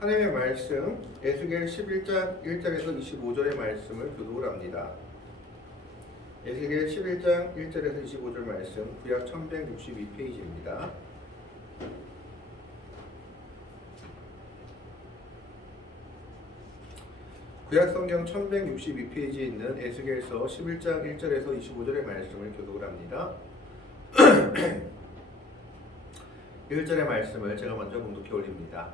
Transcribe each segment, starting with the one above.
하나님의 말씀 에스겔 11장 1절에서 25절의 말씀을 교독을 합니다. 에스겔 11장 1절에서 25절 말씀 구약 1162페이지입니다. 구약 성경 1162페이지에 있는 에스겔서 11장 1절에서 25절의 말씀을 교독을 합니다. 1절의 말씀을 제가 먼저 봉독해 올립니다.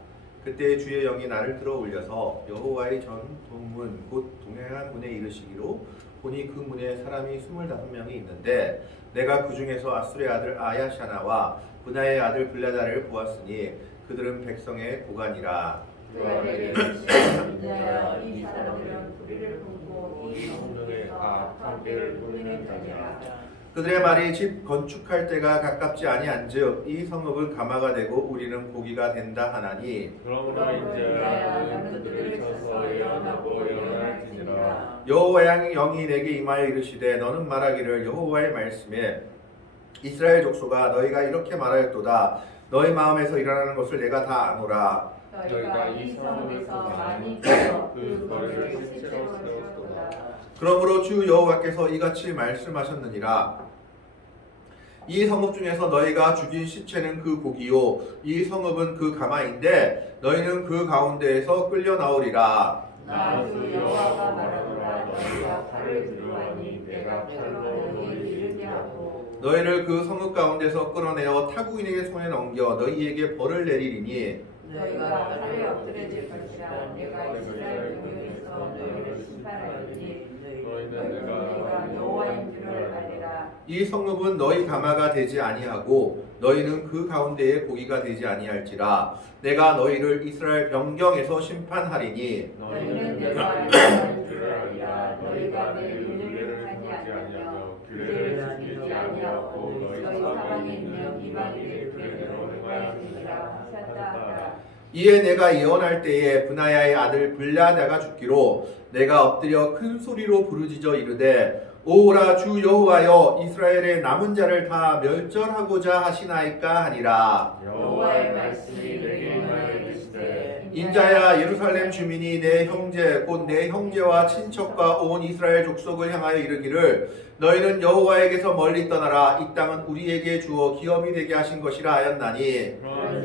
그때 주의 영이 나를 들어 올려서 여호와의 전 동문 곧 동해안 문에 이르시기로 보니 그 문에 사람이 25명이 있는데 내가 그 중에서 아술의 아들 아야샤나와 분하의 아들 블라다를 보았으니 그들은 백성의 고관이라. 그가 내게 인자여 이 사람들은 불의를 품고 이 성중에 악한 때를 꾸미는 자니라. 그들의 말이 집 건축할 때가 가깝지 아니한즉 이 성읍은 가마가 되고 우리는 고기가 된다 하나니 그러므로 인자야 그들을 쳐서 예언하고 예언할지니라. 여호와의 영이 내게 임하여 이르시되 너는 말하기를 여호와의 말씀에 이스라엘 족속아 너희가 이렇게 말하였도다. 너희 마음에서 일어나는 것을 내가 다 아노라. 너희가 이 성읍에서 많이 쳐서 그 거리를 실제로 세웠도다. 그러므로 주 여호와께서 이같이 말씀하셨느니라. 이 성읍 중에서 너희가 죽인 시체는 그 고기요 이 성읍은 그 가마인데 너희는 그 가운데에서 끌려 나오리라. 나 주 여호와가 말하노라. 너희가 칼을 들고하니 내가 칼로 너희를 이르게 하고 너희를 그 성읍 가운데서 끌어내어 타국인에게 손에 넘겨 너희에게 벌을 내리리니 너희가 하늘에 엎드려질 것이라. 내가 이스라엘 명령에서 너희를 심판하리니 너희는 내가 여호와인 줄을 알리라. 이 성읍은 너희 가마가 되지 아니하고 너희는 그 가운데에 고기가 되지 아니할지라. 내가 너희를 이스라엘 변경에서 심판하리니 너희는 내가 여호와인 줄을 알리라. 너희가 내 윤회를 하지 아니하며 규례를 지키지 아니하고 너희 사방에 있는 이방인의 규례대로 행하였느니라 하셨다 하라. 이에 내가 예언할 때에 분하야의 아들 블라다가 죽기로 내가 엎드려 큰 소리로 부르짖어 이르되 오라 주 여호와여 이스라엘의 남은 자를 다 멸절하고자 하시나이까 하니라. 여호와의 말씀이 내게 임하여 이르시되 인자야 예루살렘 주민이 내 형제 곧 내 형제와 친척과 온 이스라엘 족속을 향하여 이르기를 너희는 여호와에게서 멀리 떠나라. 이 땅은 우리에게 주어 기업이 되게 하신 것이라 하였나니 여호와의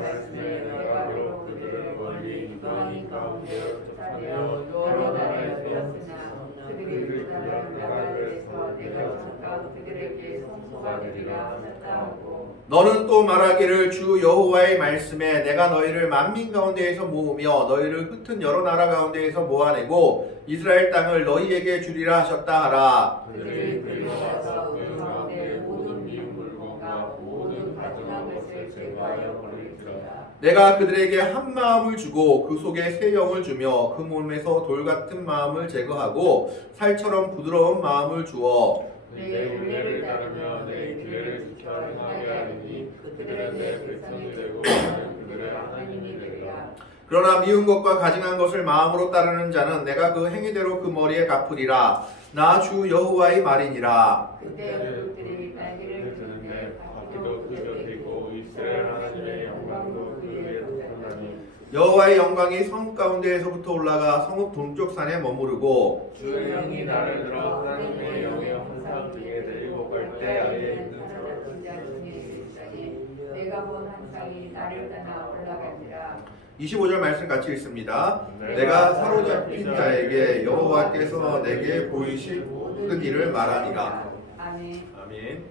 말씀에 내가 비록 그들을 멀리 이방인 가운데로 쫓아내어 여러 나라에 되었으나 그들이 그 나라를 나가게 해서 내가 잠깐 그들에게 성소가 되리라 하셨다 하고 너는 또 말하기를 주 여호와의 말씀에 내가 너희를 만민 가운데에서 모으며 너희를 흩은 여러 나라 가운데에서 모아내고 이스라엘 땅을 너희에게 주리라 하셨다 하라. 그들이 끌려와서 그 가운데 모든 미운 물건과 모든 가증한 것을 제거하여 버릴지라. 내가 그들에게 한 마음을 주고 그 속에 새 영을 주며 그 몸에서 돌 같은 마음을 제거하고 살처럼 부드러운 마음을 주어 내 윤례를 따르며 내 규례를 지켜 행하게 하리니 그들은 내 백성이 되고 나는 그들의 하나님이 되리라. 그러나 미운 것과 가증한 것을 마음으로 따르는 자는 내가 그 행위대로 그 머리에 갚으리라. 나 주 여호와의 말이니라. 그때 그들이 날개를 드는데 바퀴도 그 곁에 있고 이스라엘 하나님의 영광도 그 위에 돋았나니 여호와의 영광이 성읍 가운데에서부터 올라가 성읍 동쪽 산에 머무르고 주의 영이 나를 들어 하나님의 영의 환상 중에 데리고 갈 때 아래에 있는 사로잡힌 자 중에 이르시다니 내가 본 환상이 나를 따라 올라가니라. 25절 말씀 같이 읽습니다. 네. 내가 사로잡힌 자에게 여호와께서 내게 보이실 모든 일을 말하니라. 아멘. 아멘.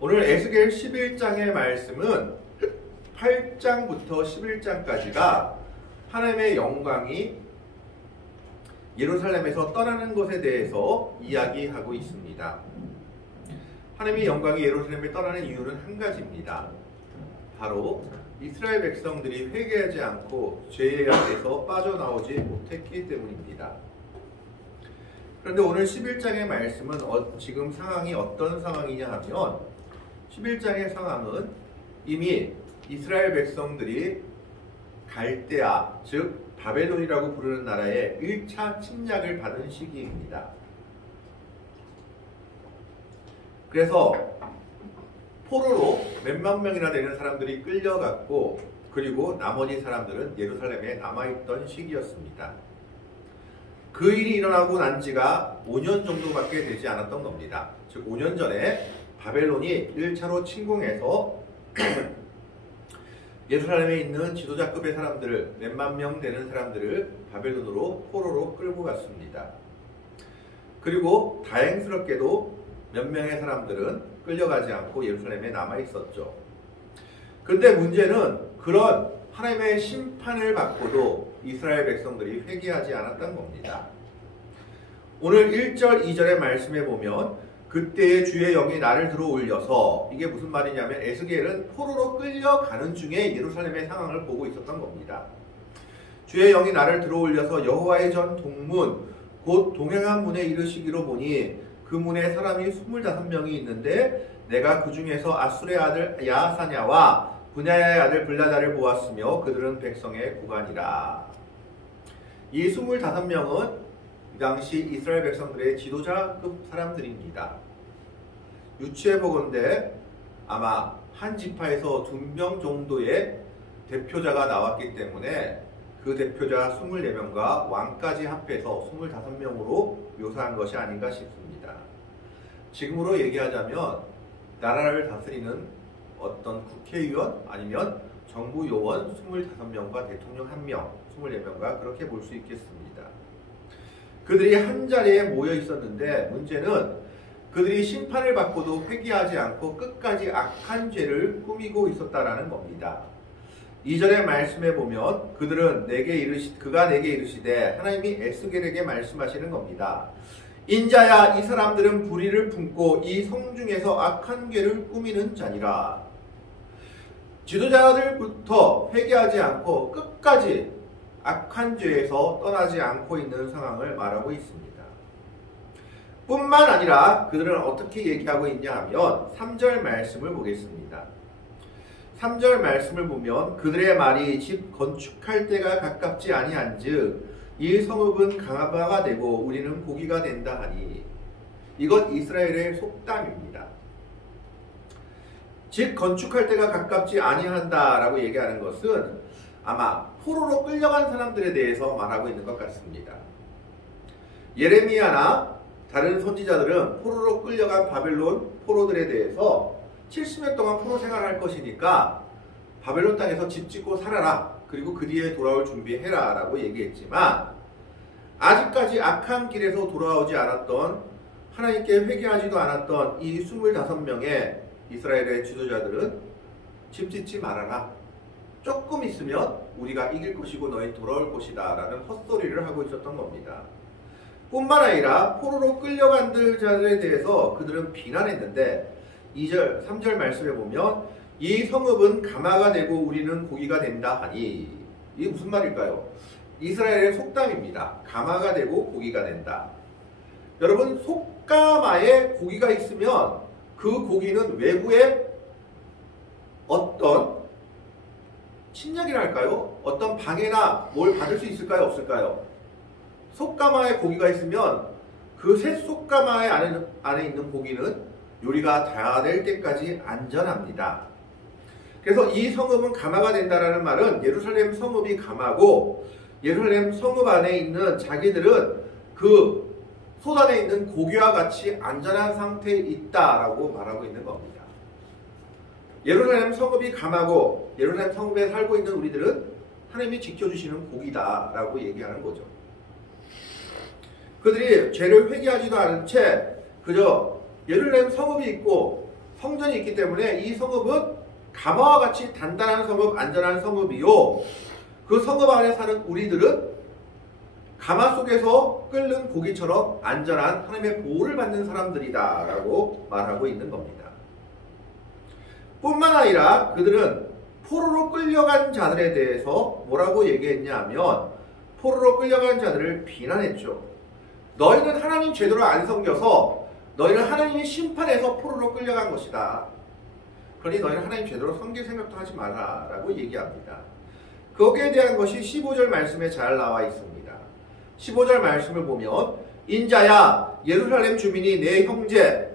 오늘 에스겔 11장의 말씀은 8장부터 11장까지가 하나님의 영광이 예루살렘에서 떠나는 것에 대해서 이야기하고 있습니다. 하나님의 영광이 예루살렘을 떠나는 이유는 한 가지입니다. 바로 이스라엘 백성들이 회개하지 않고 죄의 안에서 빠져나오지 못했기 때문입니다. 그런데 오늘 11장의 말씀은 지금 상황이 어떤 상황이냐 하면 11장의 상황은 이미 이스라엘 백성들이 갈대아, 즉 바벨론이라고 부르는 나라의 1차 침략을 받은 시기입니다. 그래서 포로로 몇만 명이나 되는 사람들이 끌려갔고, 그리고 나머지 사람들은 예루살렘에 남아있던 시기였습니다. 그 일이 일어나고 난 지가 5년 정도밖에 되지 않았던 겁니다. 즉 5년 전에 바벨론이 1차로 침공해서 예루살렘에 있는 지도자급의 사람들을, 몇만 명 되는 사람들을 바벨론으로 포로로 끌고 갔습니다. 그리고 다행스럽게도 몇 명의 사람들은 끌려가지 않고 예루살렘에 남아 있었죠. 근데 문제는 그런 하나님의 심판을 받고도 이스라엘 백성들이 회개하지 않았던 겁니다. 오늘 1절, 2절의 말씀에 보면 그때의 주의 영이 나를 들어 올려서, 이게 무슨 말이냐면 에스겔은 포로로 끌려가는 중에 예루살렘의 상황을 보고 있었던 겁니다. 주의 영이 나를 들어 올려서 여호와의 전 동문 곧 동행한 문에 이르시기로 보니 그 문에 사람이 25명이 있는데 내가 그 중에서 아술의 아들 야사냐와 분야의 아들 블라다를 보았으며 그들은 백성의 구간이라. 이 25명은 이 당시 이스라엘 백성들의 지도자급 사람들입니다. 유추해 보건대 아마 한 지파에서 2명 정도의 대표자가 나왔기 때문에 그 대표자 24명과 왕까지 합해서 25명으로 묘사한 것이 아닌가 싶습니다. 지금으로 얘기하자면 나라를 다스리는 어떤 국회의원 아니면 정부 요원 25명과 대통령 1명, 24명과 그렇게 볼 수 있겠습니다. 그들이 한 자리에 모여 있었는데 문제는 그들이 심판을 받고도 회개하지 않고 끝까지 악한 죄를 꾸미고 있었다라는 겁니다. 2절의 말씀에 보면 그가 내게 이르시되 하나님이 에스겔에게 말씀하시는 겁니다. 인자야, 이 사람들은 불의를 품고 이 성 중에서 악한 죄를 꾸미는 자니라. 지도자들부터 회개하지 않고 끝까지 악한 죄에서 떠나지 않고 있는 상황을 말하고 있습니다. 뿐만 아니라 그들은 어떻게 얘기하고 있냐 하면 3절 말씀을 보겠습니다. 3절 말씀을 보면 그들의 말이 집 건축할 때가 가깝지 아니한즉 이 성읍은 강화가 되고 우리는 고기가 된다 하니, 이것 이스라엘의 속담입니다. 집 건축할 때가 가깝지 아니한다라고 얘기하는 것은 아마 포로로 끌려간 사람들에 대해서 말하고 있는 것 같습니다. 예레미야나 다른 선지자들은 포로로 끌려간 바벨론 포로들에 대해서 70년 동안 포로 생활할 것이니까 바벨론 땅에서 집 짓고 살아라, 그리고 그 뒤에 돌아올 준비해라 라고 얘기했지만 아직까지 악한 길에서 돌아오지 않았던, 하나님께 회개하지도 않았던 이 25명의 이스라엘의 지도자들은 집 짓지 말아라, 조금 있으면 우리가 이길 것이고 너희 돌아올 것이다 라는 헛소리를 하고 있었던 겁니다. 뿐만 아니라 포로로 끌려간 자들에 대해서 그들은 비난했는데 2절, 3절 말씀에 보면 이 성읍은 가마가 되고 우리는 고기가 된다 하니, 이게 무슨 말일까요? 이스라엘의 속담입니다. 가마가 되고 고기가 된다. 여러분, 속가마에 고기가 있으면 그 고기는 외부에 어떤 침략이랄까요? 어떤 방해나 뭘 받을 수 있을까요? 없을까요? 속가마에 고기가 있으면 그 새 속가마의 안에 있는 고기는 요리가 다 될 때까지 안전합니다. 그래서 이 성읍은 가마가 된다라는 말은 예루살렘 성읍이 가마고 예루살렘 성읍 안에 있는 자기들은 그 솥안에 있는 고기와 같이 안전한 상태에 있다라고 말하고 있는 겁니다. 예루살렘 성읍이 가마고 예루살렘 성읍에 살고 있는 우리들은 하나님이 지켜주시는 고기다라고 얘기하는 거죠. 그들이 죄를 회개하지도 않은 채 그저 예루살렘 성읍이 있고 성전이 있기 때문에 이 성읍은 가마와 같이 단단한 성읍, 안전한 성읍이요, 그 성읍 안에 사는 우리들은 가마 속에서 끓는 고기처럼 안전한 하나님의 보호를 받는 사람들이다 라고 말하고 있는 겁니다. 뿐만 아니라 그들은 포로로 끌려간 자들에 대해서 뭐라고 얘기했냐 하면 포로로 끌려간 자들을 비난했죠. 너희는 하나님 제대로 안 섬겨서 너희는 하나님이 심판해서 포로로 끌려간 것이다. 그러니 너희는 하나님 제대로 섬길 생각도 하지 마라 라고 얘기합니다. 거기에 대한 것이 15절 말씀에 잘 나와 있습니다. 15절 말씀을 보면 인자야, 예루살렘 주민이 내 형제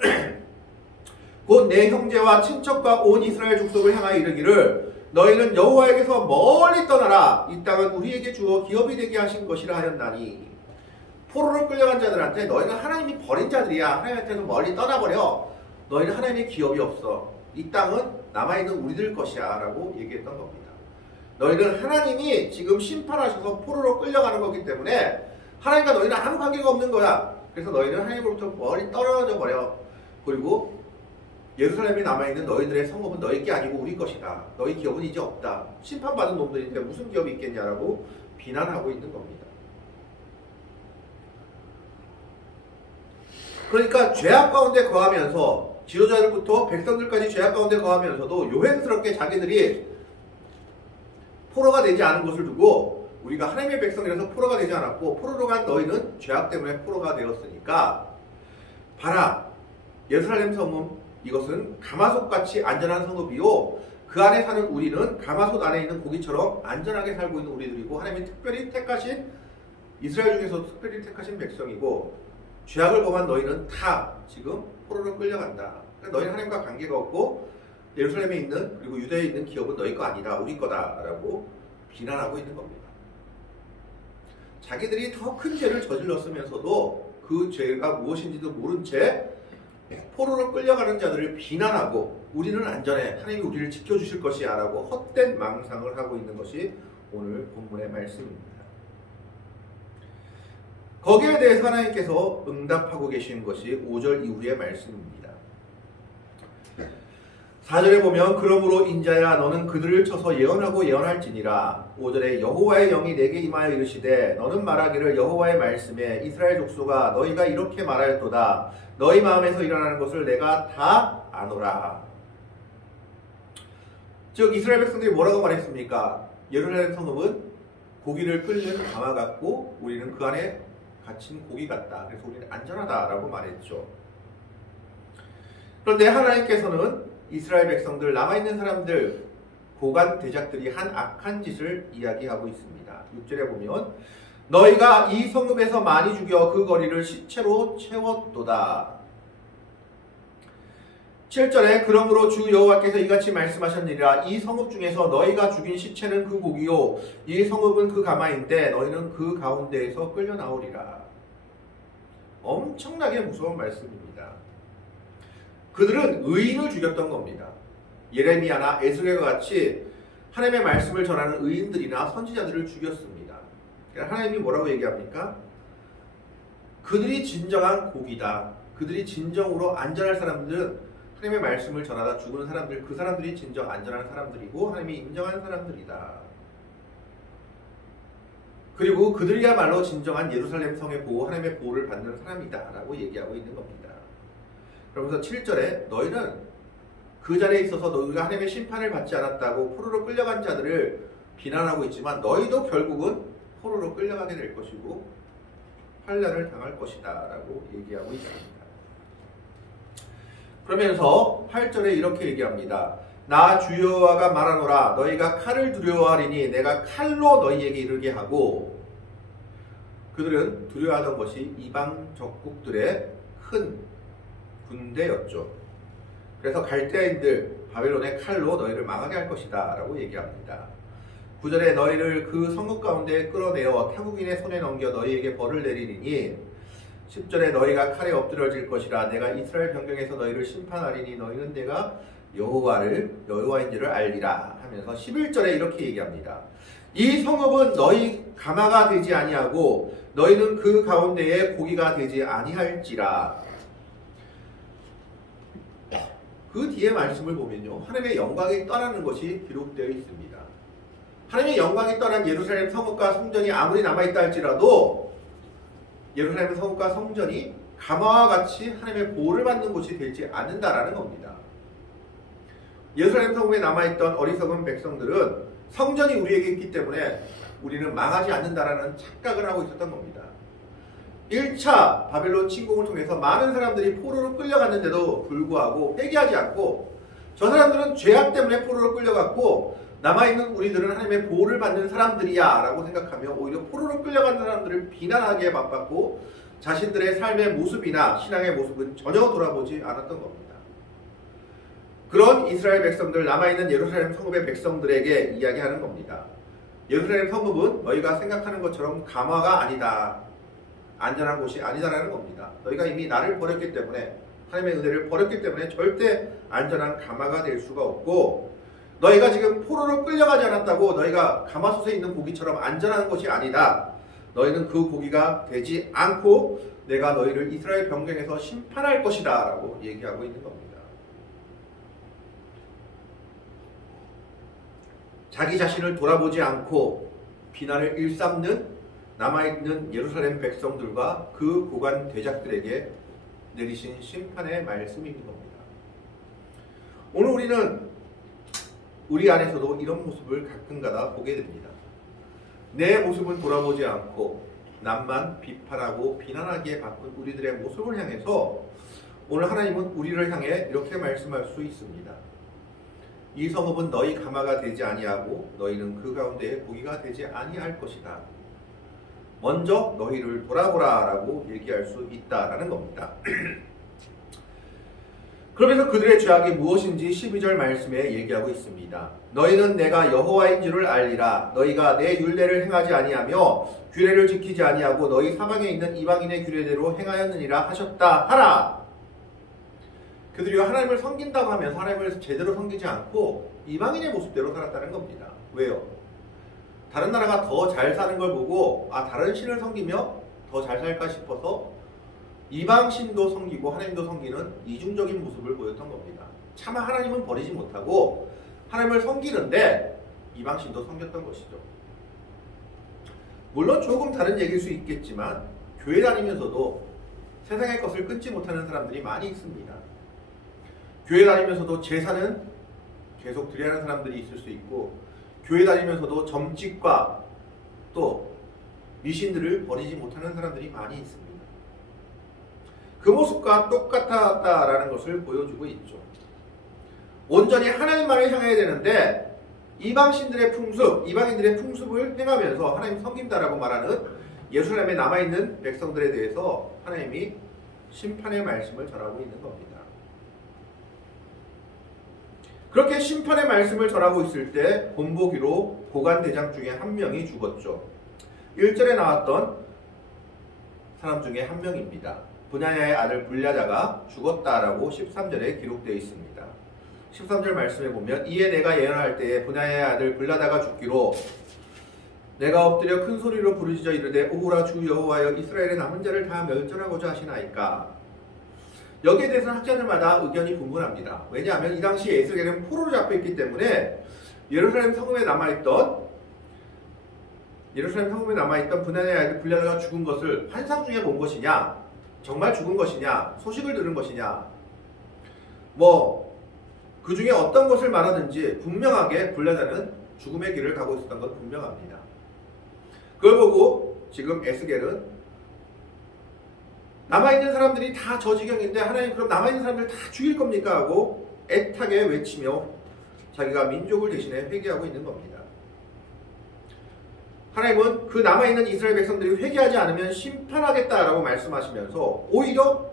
곧 내 형제와 친척과 온 이스라엘 족속을 향하여 이르기를 너희는 여호와에게서 멀리 떠나라. 이 땅은 우리에게 주어 기업이 되게 하신 것이라 하였나니. 포로로 끌려간 자들한테 너희는 하나님이 버린 자들이야. 하나님한테서 멀리 떠나버려. 너희는 하나님의 기업이 없어. 이 땅은 남아있는 우리들 것이야 라고 얘기했던 겁니다. 너희는 하나님이 지금 심판하셔서 포로로 끌려가는 거기 때문에 하나님과 너희는 아무 관계가 없는 거야. 그래서 너희는 하나님으로부터 멀리 떨어져 버려. 그리고 예루살렘에 남아있는 너희들의 성읍은 너희 게 아니고 우리 것이다. 너희 기업은 이제 없다. 심판받은 놈들인데 무슨 기업이 있겠냐라고 비난하고 있는 겁니다. 그러니까 죄악 가운데 거하면서 지도자들부터 백성들까지 죄악 가운데 거하면서도 요행스럽게 자기들이 포로가 되지 않은 것을 두고 우리가 하나님의 백성이라서 포로가 되지 않았고 포로로 간 너희는 죄악 때문에 포로가 되었으니까 봐라. 예루살렘 성읍 이것은 가마솥같이 안전한 성읍이요 그 안에 사는 우리는 가마솥 안에 있는 고기처럼 안전하게 살고 있는 우리들이고 하나님이 특별히 택하신 이스라엘 중에서 특별히 택하신 백성이고 죄악을 범한 너희는 다 지금 포로로 끌려간다. 그러니까 너희는 하나님과 관계가 없고 예루살렘에 있는 그리고 유대에 있는 기업은 너희 거 아니다. 우리 거다라고 비난하고 있는 겁니다. 자기들이 더 큰 죄를 저질렀으면서도 그 죄가 무엇인지도 모른 채 포로로 끌려가는 자들을 비난하고 우리는 안전해. 하나님이 우리를 지켜주실 것이야 라고 헛된 망상을 하고 있는 것이 오늘 본문의 말씀입니다. 거기에 대해서 하나님께서 응답하고 계신 것이 5절 이후의 말씀입니다. 4절에 보면 그러므로 인자야 너는 그들을 쳐서 예언하고 예언할지니라. 5절에 여호와의 영이 내게 임하여 이르시되 너는 말하기를 여호와의 말씀에 이스라엘 족속아 너희가 이렇게 말하였도다. 너희 마음에서 일어나는 것을 내가 다 아노라. 즉 이스라엘 백성들이 뭐라고 말했습니까? 예루살렘 성읍은 고기를 끓는 가마 같고 우리는 그 안에 갇힌 고기 같다. 그래서 우리는 안전하다라고 말했죠. 그런데 하나님께서는 이스라엘 백성들, 남아있는 사람들, 고관 대작들이 한 악한 짓을 이야기하고 있습니다. 6절에 보면 너희가 이 성읍에서 많이 죽여 그 거리를 시체로 채웠도다. 7절에 그러므로 주 여호와께서 이같이 말씀하셨느니라. 이 성읍 중에서 너희가 죽인 시체는 그 고기요 이 성읍은 그 가마인데 너희는 그 가운데에서 끌려 나오리라. 엄청나게 무서운 말씀입니다. 그들은 의인을 죽였던 겁니다. 예레미야나 에스겔과 같이 하나님의 말씀을 전하는 의인들이나 선지자들을 죽였습니다. 그러니까 하나님이 뭐라고 얘기합니까? 그들이 진정한 고기다. 그들이 진정으로 안전할 사람들은 하나님의 말씀을 전하다 죽은 사람들, 그 사람들이 진정 안전한 사람들이고 하나님이 인정한 사람들이다. 그리고 그들이야말로 진정한 예루살렘 성의 보호, 하나님의 보호를 받는 사람이다 라고 얘기하고 있는 겁니다. 그러면서 7절에 너희는 그 자리에 있어서 너희가 하나님의 심판을 받지 않았다고 포로로 끌려간 자들을 비난하고 있지만 너희도 결국은 포로로 끌려가게 될 것이고 환난을 당할 것이다 라고 얘기하고 있습니다. 그러면서 8절에 이렇게 얘기합니다. 나 주 여호와가 말하노라 너희가 칼을 두려워하리니 내가 칼로 너희에게 이르게 하고. 그들은 두려워하던 것이 이방 적국들의 큰 군대였죠. 그래서 갈대아인들 바벨론의 칼로 너희를 망하게 할 것이다 라고 얘기합니다. 9절에 너희를 그 성읍 가운데 끌어내어 타국인의 손에 넘겨 너희에게 벌을 내리리니 10절에 너희가 칼에 엎드려질 것이라. 내가 이스라엘 변경에서 너희를 심판하리니 너희는 내가 여호와인지를 알리라 하면서 11절에 이렇게 얘기합니다. 이 성읍은 너희 가마가 되지 아니하고 너희는 그 가운데에 고기가 되지 아니할지라. 그 뒤에 말씀을 보면요, 하나님의 영광이 떠나는 것이 기록되어 있습니다. 하나님의 영광이 떠난 예루살렘 성읍과 성전이 아무리 남아있다 할지라도 예루살렘 성읍과 성전이 가마와 같이 하나님의 보호를 받는 곳이 되지 않는다라는 겁니다. 예루살렘 성읍에 남아있던 어리석은 백성들은 성전이 우리에게 있기 때문에 우리는 망하지 않는다라는 착각을 하고 있었던 겁니다. 1차 바벨론 침공을 통해서 많은 사람들이 포로로 끌려갔는데도 불구하고 회개하지 않고 저 사람들은 죄악 때문에 포로로 끌려갔고 남아있는 우리들은 하나님의 보호를 받는 사람들이야 라고 생각하며 오히려 포로로 끌려간 사람들을 비난하기에 바빴고 자신들의 삶의 모습이나 신앙의 모습은 전혀 돌아보지 않았던 겁니다. 그런 이스라엘 백성들, 남아있는 예루살렘 성읍의 백성들에게 이야기하는 겁니다. 예루살렘 성읍은 너희가 생각하는 것처럼 감화가 아니다. 안전한 곳이 아니다라는 겁니다. 너희가 이미 나를 버렸기 때문에, 하나님의 은혜를 버렸기 때문에 절대 안전한 감화가 될 수가 없고, 너희가 지금 포로로 끌려가지 않았다고 너희가 가마솥에 있는 고기처럼 안전한 것이 아니다. 너희는 그 고기가 되지 않고 내가 너희를 이스라엘 변경에서 심판할 것이다 라고 얘기하고 있는 겁니다. 자기 자신을 돌아보지 않고 비난을 일삼는 남아있는 예루살렘 백성들과 그 고관 대작들에게 내리신 심판의 말씀인 겁니다. 오늘 우리는 우리 안에서도 이런 모습을 가끔가다 보게 됩니다. 내 모습은 돌아보지 않고 남만 비판하고 비난하기에 바쁜 우리들의 모습을 향해서 오늘 하나님은 우리를 향해 이렇게 말씀할 수 있습니다. 이 성읍은 너희 가마가 되지 아니하고 너희는 그 가운데에 고기가 되지 아니할 것이다. 먼저 너희를 돌아보라 라고 얘기할 수 있다라는 겁니다. 그러면서 그들의 죄악이 무엇인지 12절 말씀에 얘기하고 있습니다. 너희는 내가 여호와인 줄을 알리라. 너희가 내 율례를 행하지 아니하며 규례를 지키지 아니하고 너희 사방에 있는 이방인의 규례대로 행하였느니라 하셨다 하라. 그들이 하나님을 섬긴다고 하면서 하나님을 제대로 섬기지 않고 이방인의 모습대로 살았다는 겁니다. 왜요? 다른 나라가 더 잘 사는 걸 보고 다른 신을 섬기며 더 잘 살까 싶어서 이방신도 섬기고 하나님도 섬기는 이중적인 모습을 보였던 겁니다. 차마 하나님은 버리지 못하고 하나님을 섬기는데 이방신도 섬겼던 것이죠. 물론 조금 다른 얘기일 수 있겠지만 교회 다니면서도 세상의 것을 끊지 못하는 사람들이 많이 있습니다. 교회 다니면서도 제사는 계속 드려야 하는 사람들이 있을 수 있고, 교회 다니면서도 점집과 또 미신들을 버리지 못하는 사람들이 많이 있습니다. 그 모습과 똑같았다라는 것을 보여주고 있죠. 온전히 하나님만을 향해야 되는데 이방신들의 풍습, 이방인들의 풍습을 행하면서 하나님 섬긴다라고 말하는 예루살렘에 남아있는 백성들에 대해서 하나님이 심판의 말씀을 전하고 있는 겁니다. 그렇게 심판의 말씀을 전하고 있을 때 본보기로 고관대장 중에 한 명이 죽었죠. 1절에 나왔던 사람 중에 한 명입니다. 분야야의 아들 불랴자가 죽었다라고 13절에 기록되어 있습니다. 13절 말씀에 보면 이에 내가 예언할 때에 분야야의 아들 불랴자가 죽기로 내가 엎드려 큰 소리로 부르짖어 이르되 오호라 주 여호와여 이스라엘의 남은 자를 다 멸절하고자 하시나이까. 여기에 대해서는 학자들마다 의견이 분분합니다. 왜냐하면 이 당시에 에스겔은 포로로 잡혀있기 때문에 예루살렘 성읍에 남아있던 분야야의 아들 불랴자가 죽은 것을 환상 중에 본 것이냐, 정말 죽은 것이냐, 소식을 들은 것이냐, 그 중에 어떤 것을 말하든지 분명하게 불랴자는 죽음의 길을 가고 있었던 건 분명합니다. 그걸 보고 지금 에스겔은 남아있는 사람들이 다 저 지경인데 하나님 그럼 남아있는 사람들 다 죽일 겁니까? 하고 애타게 외치며 자기가 민족을 대신해 회개하고 있는 겁니다. 하나님은 그 남아있는 이스라엘 백성들이 회개하지 않으면 심판하겠다라고 말씀하시면서 오히려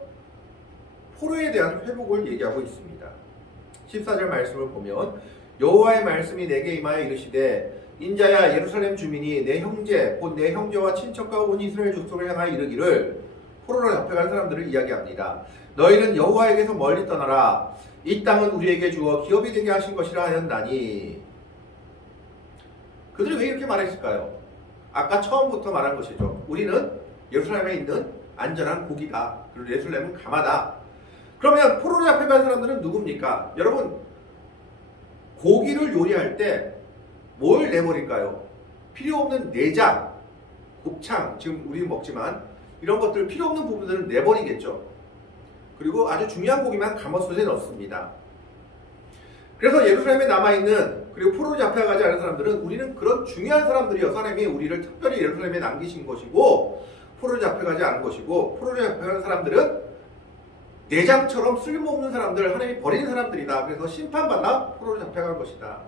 포로에 대한 회복을 얘기하고 있습니다. 14절 말씀을 보면 여호와의 말씀이 내게 임하여 이르시되 인자야 예루살렘 주민이 내 형제 곧 내 형제와 친척과 온 이스라엘 족속을 향하여 이르기를, 포로로 잡혀간 사람들을 이야기합니다. 너희는 여호와에게서 멀리 떠나라. 이 땅은 우리에게 주어 기업이 되게 하신 것이라 하였나니. 그들이 왜 이렇게 말했을까요? 아까 처음부터 말한 것이죠. 우리는 예루살렘에 있는 안전한 고기다. 그리고 예루살렘은 가마다. 그러면 포로로 잡혀간 사람들은 누굽니까? 여러분, 고기를 요리할 때 뭘 내버릴까요? 필요 없는 내장, 곱창, 지금 우리 먹지만 이런 것들 필요 없는 부분들은 내버리겠죠. 그리고 아주 중요한 고기만 가마솥에 넣습니다. 그래서 예루살렘에 남아있는, 그리고 포로로 잡혀가지 않은 사람들은 우리는 그런 중요한 사람들이어서 하나님이 우리를 특별히 예루살렘에 남기신 것이고, 포로로 잡혀가지 않은 것이고, 포로로 잡혀간 사람들은 내장처럼 쓸모없는 사람들, 하나님이 버린 사람들이다. 그래서 심판받아 포로로 잡혀간 것이다.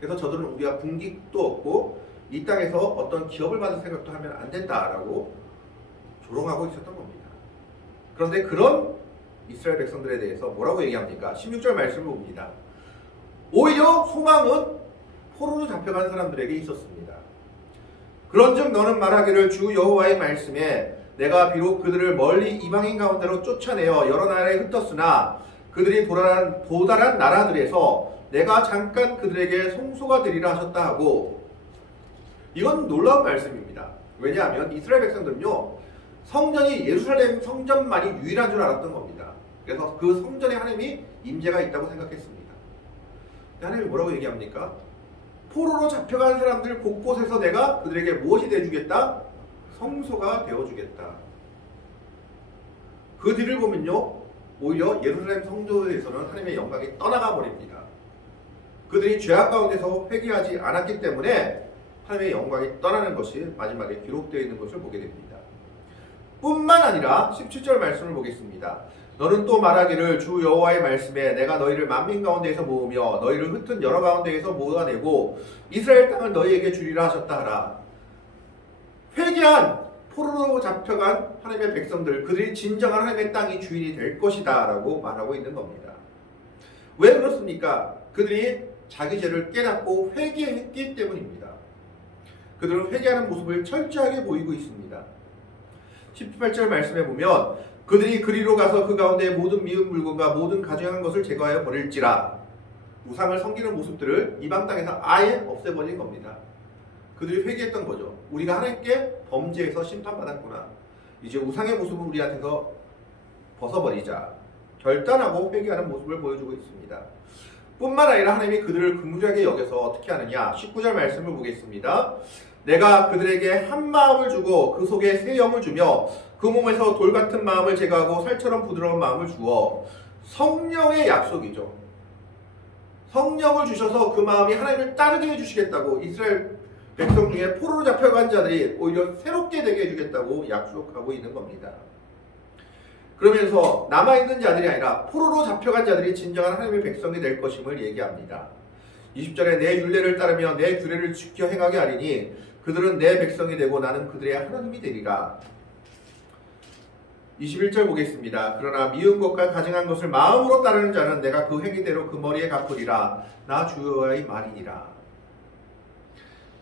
그래서 저들은 우리가 궁깃도 없고 이 땅에서 어떤 기업을 받을 생각도 하면 안 된다라고 조롱하고 있었던 겁니다. 그런데 그런 이스라엘 백성들에 대해서 뭐라고 얘기합니까? 16절 말씀을 봅니다. 오히려 소망은 포로로 잡혀간 사람들에게 있었습니다. 그런즉 너는 말하기를 주 여호와의 말씀에 내가 비록 그들을 멀리 이방인 가운데로 쫓아내어 여러 나라에 흩었으나 그들이 도달한 나라들에서 내가 잠깐 그들에게 송소가 되리라 하셨다 하고, 이건 놀라운 말씀입니다. 왜냐하면 이스라엘 백성들은요, 성전이 예루살렘 성전만이 유일한 줄 알았던 겁니다. 그래서 그 성전에 하나님이 임재가 있다고 생각했습니다. 근데 하나님이 뭐라고 얘기합니까? 포로로 잡혀간 사람들 곳곳에서 내가 그들에게 무엇이 되어주겠다? 성소가 되어주겠다. 그 뒤를 보면요, 오히려 예루살렘 성전에서는 하나님의 영광이 떠나가 버립니다. 그들이 죄악 가운데서 회개하지 않았기 때문에 하나님의 영광이 떠나는 것이 마지막에 기록되어 있는 것을 보게 됩니다. 뿐만 아니라 17절 말씀을 보겠습니다. 너는 또 말하기를 주 여호와의 말씀에 내가 너희를 만민 가운데에서 모으며 너희를 흩은 여러 가운데에서 모아내고 이스라엘 땅을 너희에게 주리라 하셨다 하라. 회개한 포로로 잡혀간 하나님의 백성들, 그들이 진정한 하나님의 땅이 주인이 될 것이다 라고 말하고 있는 겁니다. 왜 그렇습니까? 그들이 자기 죄를 깨닫고 회개했기 때문입니다. 그들은 회개하는 모습을 철저하게 보이고 있습니다. 18절 말씀에 보면 그들이 그리로 가서 그 가운데 모든 미운 물건과 모든 가증한 것을 제거하여 버릴지라. 우상을 섬기는 모습들을 이방 땅에서 아예 없애버린 겁니다. 그들이 회개했던 거죠. 우리가 하나님께 범죄해서 심판받았구나. 이제 우상의 모습을 우리한테서 벗어버리자. 결단하고 회개하는 모습을 보여주고 있습니다. 뿐만 아니라 하나님이 그들을 긍휼하게 여겨서 어떻게 하느냐. 19절 말씀을 보겠습니다. 내가 그들에게 한 마음을 주고 그 속에 새 영을 주며 그 몸에서 돌 같은 마음을 제거하고 살처럼 부드러운 마음을 주어. 성령의 약속이죠. 성령을 주셔서 그 마음이 하나님을 따르게 해주시겠다고, 이스라엘 백성 중에 포로로 잡혀간 자들이 오히려 새롭게 되게 해주겠다고 약속하고 있는 겁니다. 그러면서 남아있는 자들이 아니라 포로로 잡혀간 자들이 진정한 하나님의 백성이 될 것임을 얘기합니다. 20절에 내 율례를 따르며 내 규례를 지켜 행하게 하리니 그들은 내 백성이 되고 나는 그들의 하나님이 되리라. 21절 보겠습니다. 그러나 미운 것과 가증한 것을 마음으로 따르는 자는 내가 그 행위대로 그 머리에 갚으리라. 나 주 여호와의 말이니라.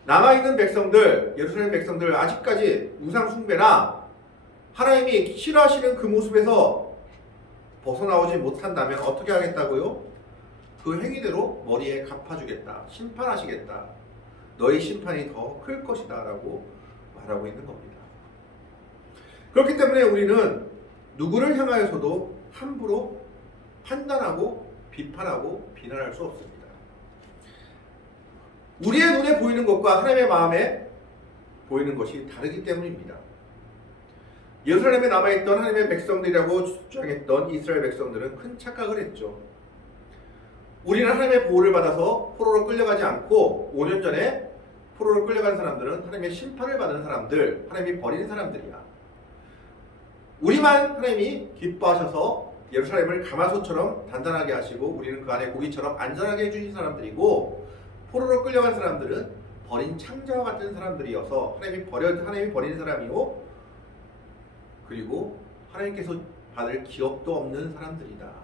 남아있는 백성들, 예루살렘 백성들, 아직까지 우상 숭배나 하나님이 싫어하시는 그 모습에서 벗어나오지 못한다면 어떻게 하겠다고요? 그 행위대로 머리에 갚아주겠다. 심판하시겠다. 너희 심판이 더 클 것이다 라고 말하고 있는 겁니다. 그렇기 때문에 우리는 누구를 향하여서도 함부로 판단하고 비판하고 비난할 수 없습니다. 우리의 눈에 보이는 것과 하나님의 마음에 보이는 것이 다르기 때문입니다. 예루살렘에 남아있던 하나님의 백성들이라고 주장했던 이스라엘 백성들은 큰 착각을 했죠. 우리는 하나님의 보호를 받아서 포로로 끌려가지 않고 5년 전에 포로로 끌려간 사람들은 하나님의 심판을 받은 사람들, 하나님이 버린 사람들이야. 우리만 하나님이 기뻐하셔서 예루살렘을 가마솥처럼 단단하게 하시고 우리는 그 안에 고기처럼 안전하게 해주신 사람들이고, 포로로 끌려간 사람들은 버린 창자와 같은 사람들이어서 하나님이 버린 사람이고, 그리고 하나님께서 받을 기업도 없는 사람들이다.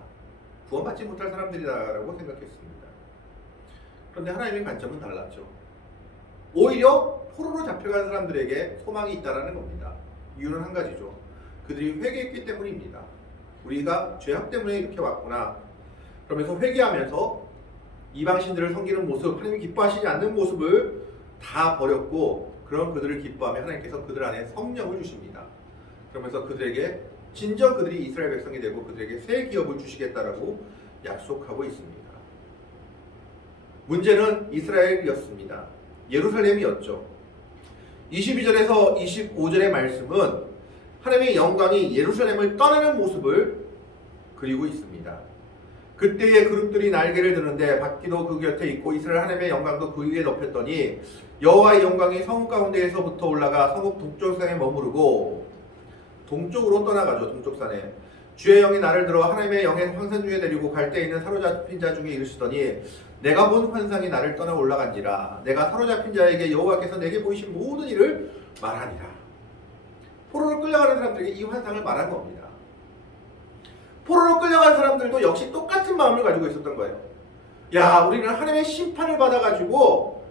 구원받지 못할 사람들이다라고 생각했습니다. 그런데 하나님의 관점은 달랐죠. 오히려 포로로 잡혀간 사람들에게 소망이 있다는 겁니다. 이유는 한 가지죠. 그들이 회개했기 때문입니다. 우리가 죄악 때문에 이렇게 왔구나. 그러면서 회개하면서 이방신들을 섬기는 모습, 하나님이 기뻐하시지 않는 모습을 다 버렸고, 그런 그들을 기뻐하며 하나님께서 그들 안에 성령을 주십니다. 그러면서 그들에게 진정 그들이 이스라엘 백성이 되고 그들에게 새 기업을 주시겠다라고 약속하고 있습니다. 문제는 이스라엘이었습니다. 예루살렘이었죠. 22절에서 25절의 말씀은 하나님의 영광이 예루살렘을 떠나는 모습을 그리고 있습니다. 그때의 그룹들이 날개를 드는데 바퀴도 그 곁에 있고 이스라엘 하나님의 영광도 그 위에 덮였더니 여호와의 영광이 성읍 가운데에서부터 올라가 성읍 동쪽산에 머무르고, 동쪽으로 떠나가죠. 동쪽산에. 주의 영이 나를 들어 하나님의 영의 환상 중에 데리고 갈대에 있는 사로잡힌 자 중에 이르시더니 내가 본 환상이 나를 떠나 올라간지라. 내가 사로잡힌 자에게 여호와께서 내게 보이신 모든 일을 말하니라. 포로로 끌려가는 사람들에게 이 환상을 말한 겁니다. 포로로 끌려간 사람들도 역시 똑같은 마음을 가지고 있었던 거예요. 야, 우리는 하나님의 심판을 받아가지고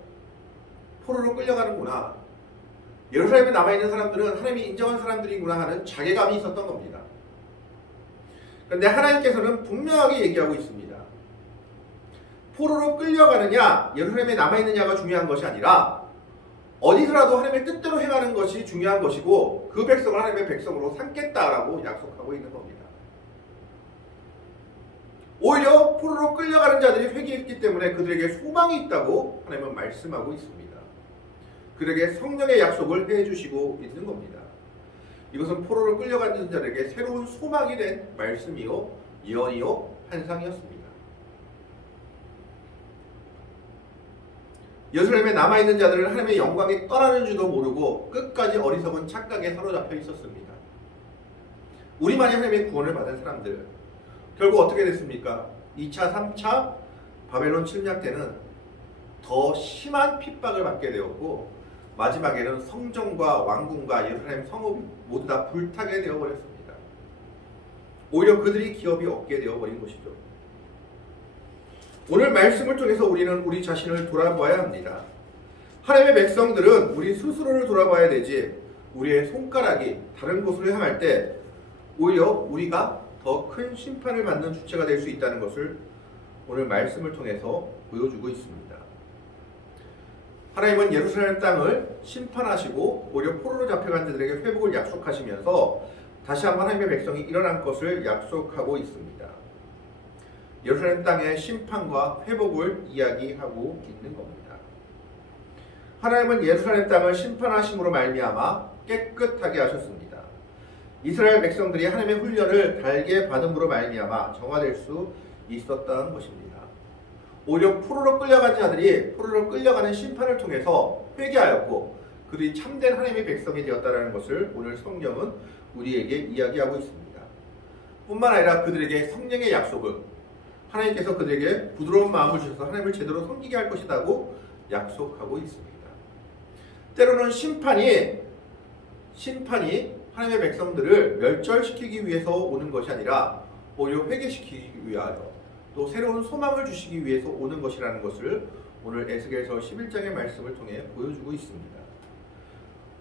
포로로 끌려가는구나. 예루살렘에 남아있는 사람들은 하나님이 인정한 사람들이구나 하는 자괴감이 있었던 겁니다. 그런데 하나님께서는 분명하게 얘기하고 있습니다. 포로로 끌려가느냐, 예루살렘에 남아있느냐가 중요한 것이 아니라 어디서라도 하나님의 뜻대로 행하는 것이 중요한 것이고 그 백성을 하나님의 백성으로 삼겠다라고 약속하고 있는 겁니다. 오히려 포로로 끌려가는 자들이 회개했기 때문에 그들에게 소망이 있다고 하나님은 말씀하고 있습니다. 그들에게 성령의 약속을 해주시고 있는 겁니다. 이것은 포로로 끌려가는 자들에게 새로운 소망이 된 말씀이요, 예언이요, 환상이었습니다. 예루살렘에 남아있는 자들은 하나님의 영광에 떠나는 줄도 모르고 끝까지 어리석은 착각에 사로잡혀 있었습니다. 우리만이 하나님의 구원을 받은 사람들, 결국 어떻게 됐습니까? 2차, 3차 바벨론 침략 때는 더 심한 핍박을 받게 되었고 마지막에는 성전과 왕궁과 예루살렘 성읍이 모두 다 불타게 되어버렸습니다. 오히려 그들이 기업이 없게 되어버린 것이죠. 오늘 말씀을 통해서 우리는 우리 자신을 돌아보아야 합니다. 하나님의 백성들은 우리 스스로를 돌아봐야 되지 우리의 손가락이 다른 곳으로 향할 때 오히려 우리가 더 큰 심판을 받는 주체가 될 수 있다는 것을 오늘 말씀을 통해서 보여주고 있습니다. 하나님은 예루살렘 땅을 심판하시고 오히려 포로로 잡혀간 자들에게 회복을 약속하시면서 다시 한번 하나님의 백성이 일어날 것을 약속하고 있습니다. 예루살렘 땅의 심판과 회복을 이야기하고 있는 겁니다. 하나님은 예루살렘 땅을 심판하심으로 말미암아 깨끗하게 하셨습니다. 이스라엘 백성들이 하나님의 훈련을 달게 받음으로 말미암아 정화될 수 있었다는 것입니다. 오히려 포로로 끌려간 자들이 포로로 끌려가는 심판을 통해서 회개하였고 그들이 참된 하나님의 백성이 되었다는 것을 오늘 성경은 우리에게 이야기하고 있습니다. 뿐만 아니라 그들에게 성령의 약속은 하나님께서 그들에게 부드러운 마음을 주셔서 하나님을 제대로 섬기게 할 것이라고 약속하고 있습니다. 때로는 심판이 하나님의 백성들을 멸절시키기 위해서 오는 것이 아니라 오히려 회개시키기 위하여 또 새로운 소망을 주시기 위해서 오는 것이라는 것을 오늘 에스겔서 11장의 말씀을 통해 보여주고 있습니다.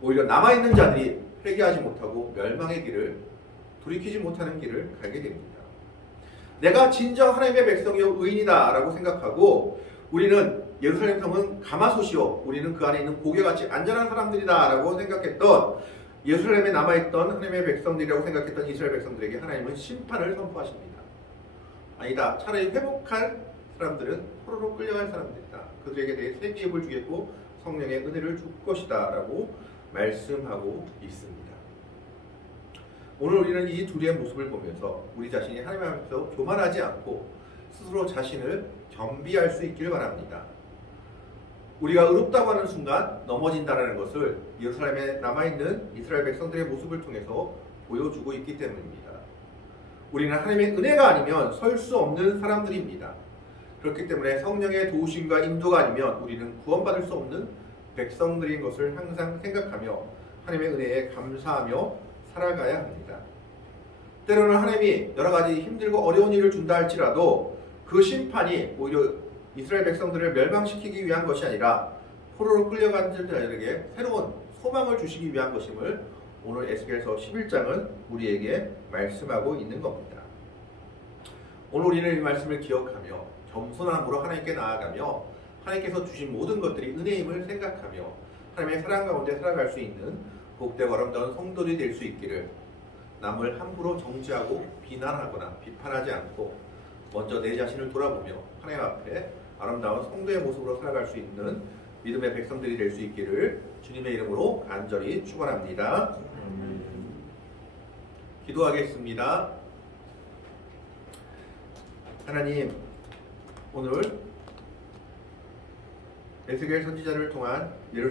오히려 남아있는 자들이 회개하지 못하고 멸망의 길을 돌이키지 못하는 길을 가게 됩니다. 내가 진정 하나님의 백성이요 의인이다 라고 생각하고 우리는 예루살렘 성은 가마솥이요 우리는 그 안에 있는 고개같이 안전한 사람들이다 라고 생각했던 예루살렘에 남아있던 하나님의 백성들이라고 생각했던 이스라엘 백성들에게 하나님은 심판을 선포하십니다. 아니다. 차라리 회복할 사람들은 포로로 끌려갈 사람들이다. 그들에게 대해 새 기업을 주겠고 성령의 은혜를 줄 것이다 라고 말씀하고 있습니다. 오늘 우리는 이 둘의 모습을 보면서 우리 자신이 하나님 앞에서 교만하지 않고 스스로 자신을 겸비할 수 있기를 바랍니다. 우리가 의롭다고 하는 순간 넘어진다는 것을 예루살렘에 남아있는 이스라엘 백성들의 모습을 통해서 보여주고 있기 때문입니다. 우리는 하나님의 은혜가 아니면 설 수 없는 사람들입니다. 그렇기 때문에 성령의 도우심과 인도가 아니면 우리는 구원받을 수 없는 백성들인 것을 항상 생각하며 하나님의 은혜에 감사하며 살아가야 합니다. 때로는 하나님이 여러 가지 힘들고 어려운 일을 준다 할지라도 그 심판이 오히려 이스라엘 백성들을 멸망시키기 위한 것이 아니라 포로로 끌려간 자들에게 새로운 소망을 주시기 위한 것임을 오늘 에스겔서 11장은 우리에게 말씀하고 있는 겁니다. 오늘 우리는 이 말씀을 기억하며 겸손함으로 하나님께 나아가며 하나님께서 주신 모든 것들이 은혜임을 생각하며 하나님의 사랑 가운데 살아갈 수 있는 복되고 아름다운 성도들이 될 수 있기를 남을 함부로 정죄하고 비난하거나 비판하지 않고 먼저 내 자신을 돌아보며 하나님 앞에 아름다운 성도의 모습으로 살아갈 수 있는 믿음의 백성들이 될 수 있기를 주님의 이름으로 간절히 축원합니다. 기도하겠습니다. 하나님, 오늘 에스겔 선지자를 통한 예루살렘